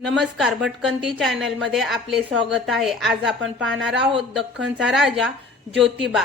नमस्कार भटकंती चॅनलमध्ये आपले स्वागत आहे. आज आपण पाहणार आहोत दख्खनचा राजा ज्योतिबा.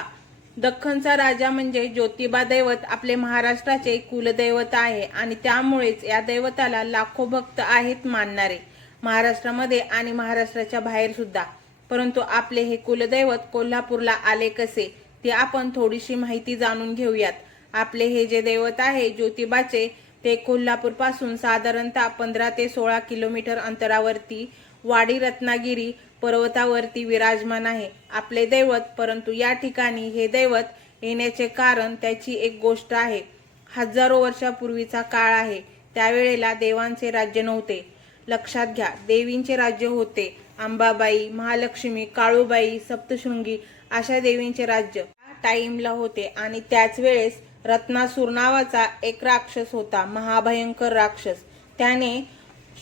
दख्खनचा राजा म्हणजे ज्योतिबा दैवत आपले महाराष्ट्राचे कुलदैवत आहे आणि त्यामुळेच या दैवताला लाखो भक्त आहेत मानणारे. महाराष्ट्रामध्ये आणि महाराष्ट्राच्या बाहेर सुद्धा. परंतु आपले हे कुलदैवत कोल्हापूरला आले कसे ते आपण थोडीशी माहिती जाणून घेऊयात. आपले हे जे दैवत आहे ज्योतिबाचे ते कोल्हापूरपासून साधारणतः पंधरा ते सोळा किलोमीटर अंतरावरती वाडी रत्नागिरी पर्वतावरती विराजमान आहे. आपले दैवत परंतु या ठिकाणी हे दैवत येण्याचे कारण त्याची एक गोष्ट आहे. हजारो वर्षापूर्वीचा काळ आहे. त्यावेळेला देवांचे राज्य नव्हते. लक्षात घ्या देवींचे राज्य होते. अंबाबाई महालक्ष्मी काळूबाई सप्तशृंगी अशा देवींचे राज्य टाइमला होते. आणि त्याच वेळेस रत्नासूर नावाचा एक राक्षस होता महाभयंकर राक्षस. त्याने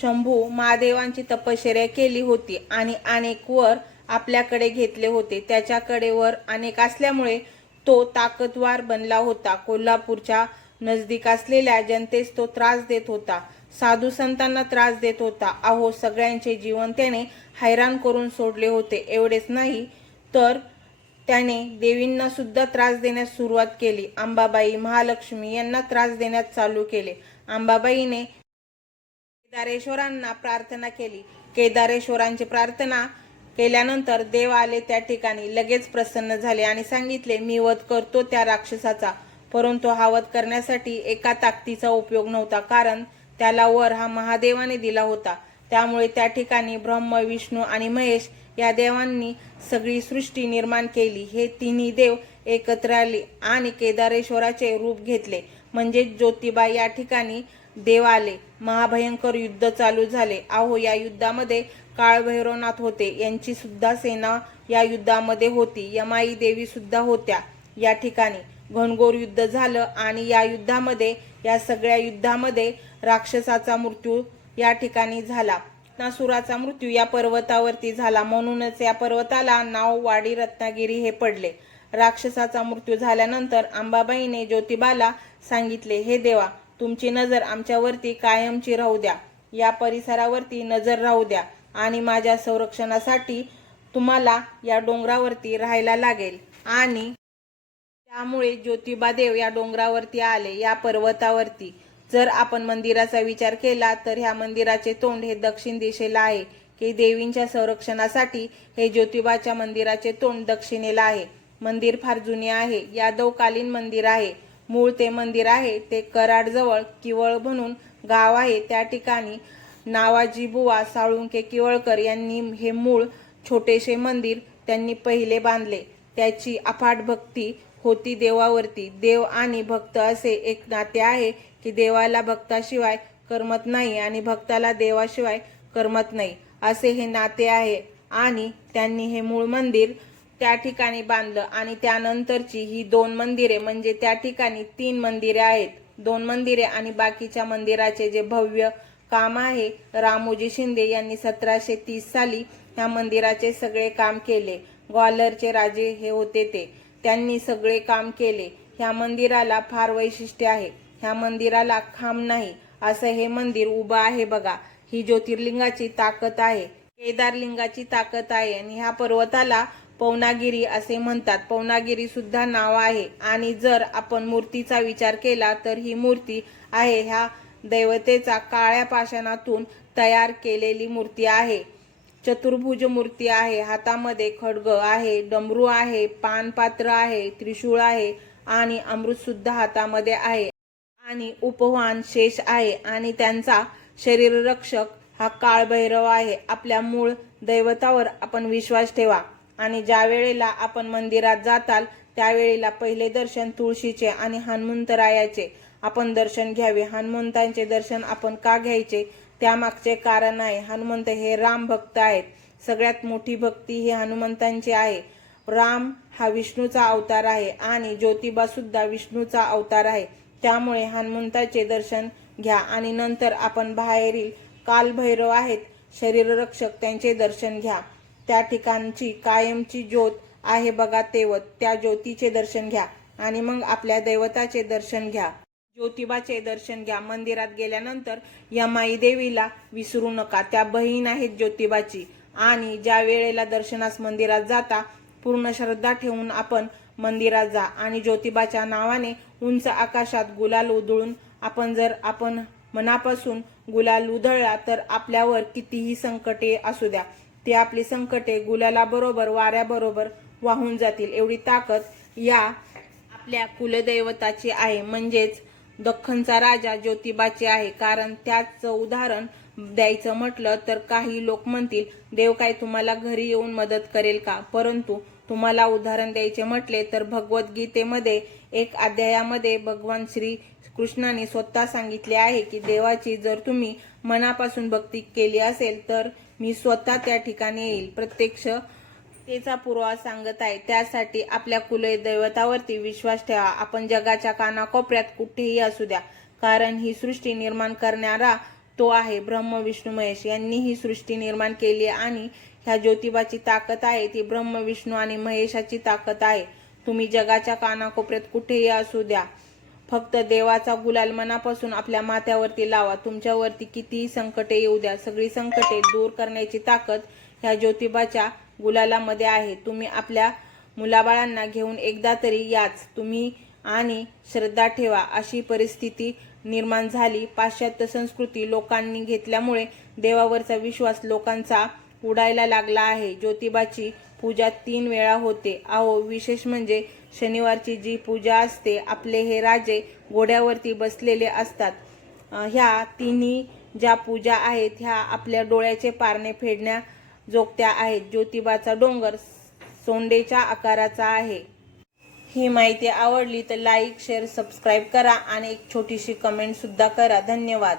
शंभू महादेवांची तपश्चर्या केली होती आणि अनेक वर आपल्याकडे घेतले होते. त्याच्याकडे वर अनेक असल्यामुळे तो ताकदवार बनला होता. कोल्हापूरच्या नजदीक असलेल्या जनतेस तो त्रास देत होता. साधू संतांना त्रास देत होता. अहो सगळ्यांचे जीवन त्याने हैराण करून सोडले होते. एवढेच नाही तर त्याने देवींना सुद्धा त्रास देण्यास सुरुवात केली. अंबाबाई महालक्ष्मी यांना त्रास देण्यास चालू केले. अंबाबाईने केदारेश्वरांना प्रार्थना केली. केदारेश्वरांची प्रार्थना केल्यानंतर देव आले त्या ठिकाणी. लगेच प्रसन्न झाले आणि सांगितले मी वध करतो त्या राक्षसाचा. परंतु हा वध करण्यासाठी एका ताकदीचा उपयोग नव्हता. कारण त्याला वर हा महादेवाने दिला होता. त्यामुळे त्या ठिकाणी ब्रह्म विष्णू आणि महेश या देवांनी सगळी सृष्टी निर्माण केली. हे तिन्ही देव एकत्र आले आणि केदारेश्वराचे रूप घेतले. म्हणजे ज्योतिबा या ठिकाणी देव आले. महाभयंकर युद्ध चालू झाले. अहो या युद्धामध्ये काळभैरवनाथ होते. यांची सुद्धा सेना या युद्धामध्ये होती. यमाई देवी सुद्धा होत्या या ठिकाणी. घनघोर युद्ध झालं आणि या युद्धामध्ये या सगळ्या युद्धामध्ये राक्षसाचा मृत्यू या ठिकाणी झाला. नासुराचा मृत्यू या पर्वतावरती झाला. म्हणूनच या पर्वताला नाव वाडी रत्नागिरी हे पडले. राक्षसाचा मृत्यू झाल्यानंतर अंबाबाईने ज्योतिबाला सांगितले हे देवा तुमची नजर आमच्यावरती कायमची राहू द्या. या परिसरावरती नजर राहू द्या आणि माझ्या संरक्षणासाठी तुम्हाला या डोंगरावरती राहायला लागेल. आणि त्यामुळे ज्योतिबा देव या डोंगरावरती आले या पर्वतावरती. जर आपण मंदिराचा विचार केला तर ह्या मंदिराचे तोंड हे दक्षिण दिशेला आहे की देवींच्या संरक्षणासाठी हे ज्योतिबाच्या मंदिराचे तोंड दक्षिणेला आहे. मंदिर फार जुने आहे यादवकालीन मंदिर आहे. मूळ ते मंदिर आहे ते कराडजवळ किवळ म्हणून गाव आहे. त्या ठिकाणी नावाजी बुवा साळुंके किवळकर यांनी हे मूळ छोटेसे मंदिर त्यांनी पहिले बांधले. त्याची अफाट भक्ती होती देवावरती. देव आणि भक्त असे एक नाते आहे की देवाला भक्ताशिवाय करमत नाही आणि भक्ताला देवाशिवाय करमत नाही. असे हे नाते आहे आणि त्यांनी हे मूळ मंदिर त्या ठिकाणी बांधलं आणि त्यानंतरची ही दोन मंदिरे म्हणजे त्या ठिकाणी तीन मंदिरे आहेत. दोन मंदिरे आणि बाकीच्या मंदिराचे जे भव्य काम आहे रामोजी शिंदे यांनी सतराशे तीस साली ह्या मंदिराचे सगळे काम केले. ग्वालरचे राजे हे होते ते. त्यांनी सगळे काम केले. ह्या मंदिराला फार वैशिष्ट्य आहे. ह्या मंदिराला खांब नाही. असं हे मंदिर उभं आहे बघा. ही ज्योतिर्लिंगाची ताकद आहे. केदारलिंगाची ताकद आहे आणि ह्या पर्वताला पवनागिरी असे म्हणतात. पवनागिरी सुद्धा नाव आहे. आणि जर आपण मूर्तीचा विचार केला तर ही मूर्ती आहे. ह्या दैवतेचा काळ्या पाषाणातून तयार केलेली मूर्ती आहे. चतुर्भुज मूर्ती आहे हातामध्ये खडग आहे डमरू आहे पानपात्र आहे त्रिशूळ आहे आणि अमृत सुद्धा हातामध्ये आहे आणि उपवान शेष आहे आणि त्यांचा शरीररक्षक हा काळभैरव आहे. आपल्या मूळ दैवतावर आपण विश्वास ठेवा आणि ज्या वेळेला आपण मंदिरात जाताल त्यावेळेला पहिले दर्शन तुळशीचे आणि हनुमंतरायाचे. आपण दर्शन घ्यावे. हनुमंतांचे दर्शन आपण का घ्यायचे? त्यामागचे कारण आहे. हनुमंत हे राम भक्त आहेत. सगळ्यात मोठी भक्ती ही हनुमंतांची आहे. राम हा विष्णूचा अवतार आहे आणि ज्योतिबा सुद्धा विष्णूचा अवतार आहे. त्यामुळे हनुमंताचे दर्शन घ्या आणि नंतर आपण बाहेरील कालभैरव आहेत शरीररक्षक त्यांचे दर्शन घ्या. त्या ठिकाणची कायमची ज्योत आहे बघा तेवत. त्या ज्योतीचे दर्शन घ्या आणि मग आपल्या दैवताचे दर्शन घ्या. ज्योतिबाचे दर्शन घ्या. मंदिरात गेल्यानंतर यमाई देवीला विसरू नका. त्या बहीण आहेत ज्योतिबाची. आणि ज्या वेळेला दर्शनास मंदिरात जाता पूर्ण श्रद्धा ठेवून आपण मंदिरात जा. आणि ज्योतिबाच्या नावाने उंच आकाशात गुलाल उधळून आपण जर आपण मनापासून गुलाल उधळला तर आपल्यावर कितीही संकटे असू द्या. ते आपली संकटे गुलालाबरोबर वाऱ्याबरोबर वाहून जातील. एवढी ताकद या आपल्या कुलदैवताची आहे. म्हणजेच दख्खनचा राजा ज्योतिबाचे आहे. कारण त्याचं उदाहरण द्यायचं म्हटलं तर काही लोक म्हणतील देव काय तुम्हाला घरी येऊन मदत करेल का? परंतु तुम्हाला उदाहरण द्यायचे म्हटले तर भगवद्गीतेमध्ये एक अध्यायामध्ये भगवान श्री कृष्णाने स्वतः सांगितले आहे की देवाची जर तुम्ही मनापासून भक्ती केली असेल तर मी स्वतः त्या ठिकाणी येईल. प्रत्यक्ष तेचा पुरावा सांगत आहे. त्यासाठी आपल्या कुलदैवतावरती विश्वास ठेवा. आपण जगाच्या कानाकोपऱ्यात कुठेही असू द्या. कारण ही सृष्टी निर्माण करणारा तो आहे ब्रह्म विष्णू महेश. यांनी ही सृष्टी निर्माण केली आणि ह्या ज्योतिबाची ताकद आहे. ती ब्रह्म विष्णू आणि महेशाची ताकद आहे. तुम्ही जगाच्या कानाकोपऱ्यात कुठेही असू द्या. फक्त देवाचा गुलाल मनापासून आपल्या माथ्यावरती लावा. तुमच्यावरती कितीही संकटे येऊ द्या. सगळी संकटे दूर करण्याची ताकद ह्या ज्योतिबाच्या गुलालामध्ये आहे. तुम्ही आपल्या मुलाबाळांना घेऊन एकदा तरी याच. तुम्ही आणि श्रद्धा ठेवा. अशी परिस्थिती निर्माण झाली. पाश्चात्य संस्कृती लोकांनी घेतल्यामुळे देवावरचा विश्वास लोकांचा उडायला लागला आहे. ज्योतिबाची पूजा तीन वेळा होते. अहो विशेष म्हणजे शनिवारची जी पूजा असते आपले हे राजे घोड्यावरती बसलेले असतात. ह्या तिन्ही ज्या पूजा आहेत ह्या आपल्या डोळ्याचे पारणे फेडण्या जोगत्या आहेत. ज्योतिबाचा डोंगर सोंडेच्या आकाराचा आहे. ही माहिती आवडली तर लाईक शेअर सबस्क्राईब करा आणि एक छोटीशी कमेंटसुद्धा करा. धन्यवाद.